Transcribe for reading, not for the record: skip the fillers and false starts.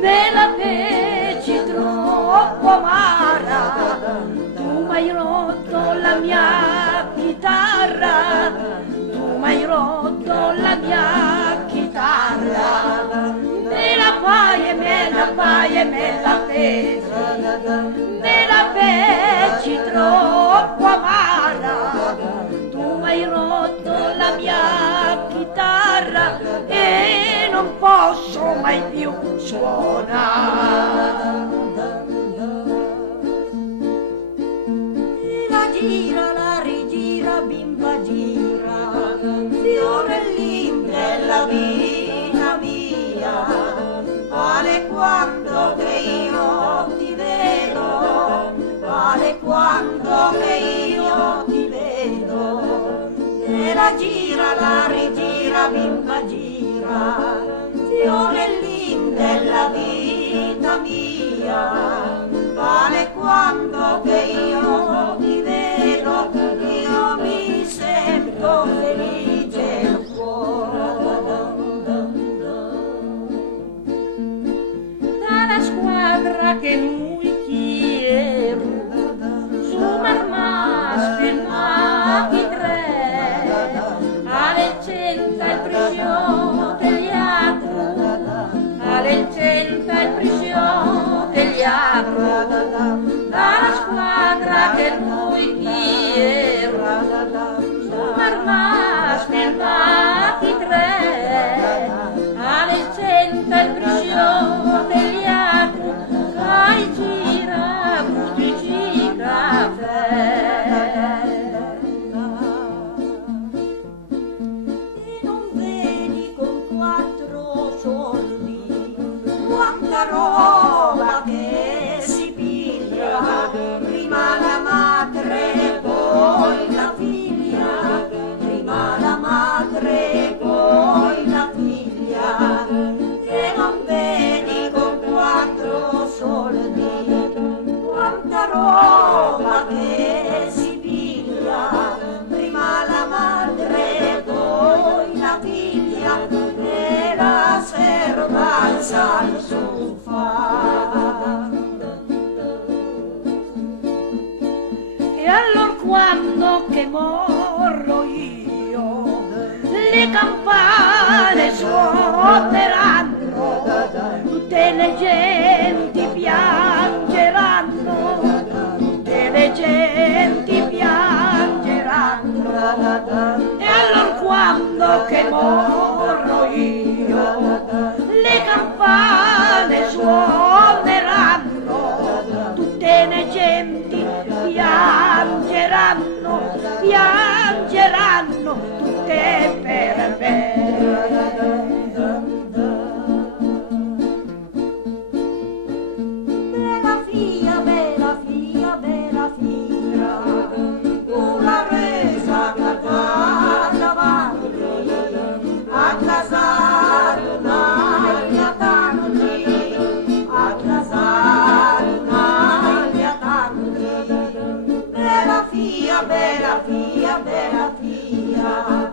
me la peci, troppo amara. Tu m'hai rotto la mia chitarra, tu m'hai rotto la mia chitarra. Me la fai e me la peci troppo amara. Tu m'hai rotto la mia chitarra e non posso mai più suonare. La gira, la rigira, bimba gira, fiorellin della vita mia. Vale quanto che io ti vedo, vale quanto che io ti vedo. E la gira, la rigira, bimba gira, fiorellin della vita mia. Vale quanto che io ti vedo, io mi sento felice il cuore. Dalla squadra che lui chiedo, su Marmas filmati tre, alle centa il prisio degli altri, alle centa il prisio degli altri. Dalla squadra che lui chiedo, su Marmas filmati tre, alle centa il prisio degli altri, dai gira, bustici caffè. E non vedi con 4 soldi quanta roba che si piglia, prima la madre poi la figlia, prima la madre poi la figlia. E non vedi con 4 soldi quanta roba che si piglia, prima la madre poi la figlia e la serva alza il sofà. E allora quando che morro io, le campane suoneranno, tutte le genti piangeranno, tutte le genti piangeranno. E allora quando che morro io, le campane suoneranno, tutte le genti piangeranno, piangeranno tutte per me. Bella figlia, bella figlia, bella figlia, una resa che davanti, a casare un'aia tanti, a casare un'aia tanti. Bella figlia, bella figlia, bella figlia.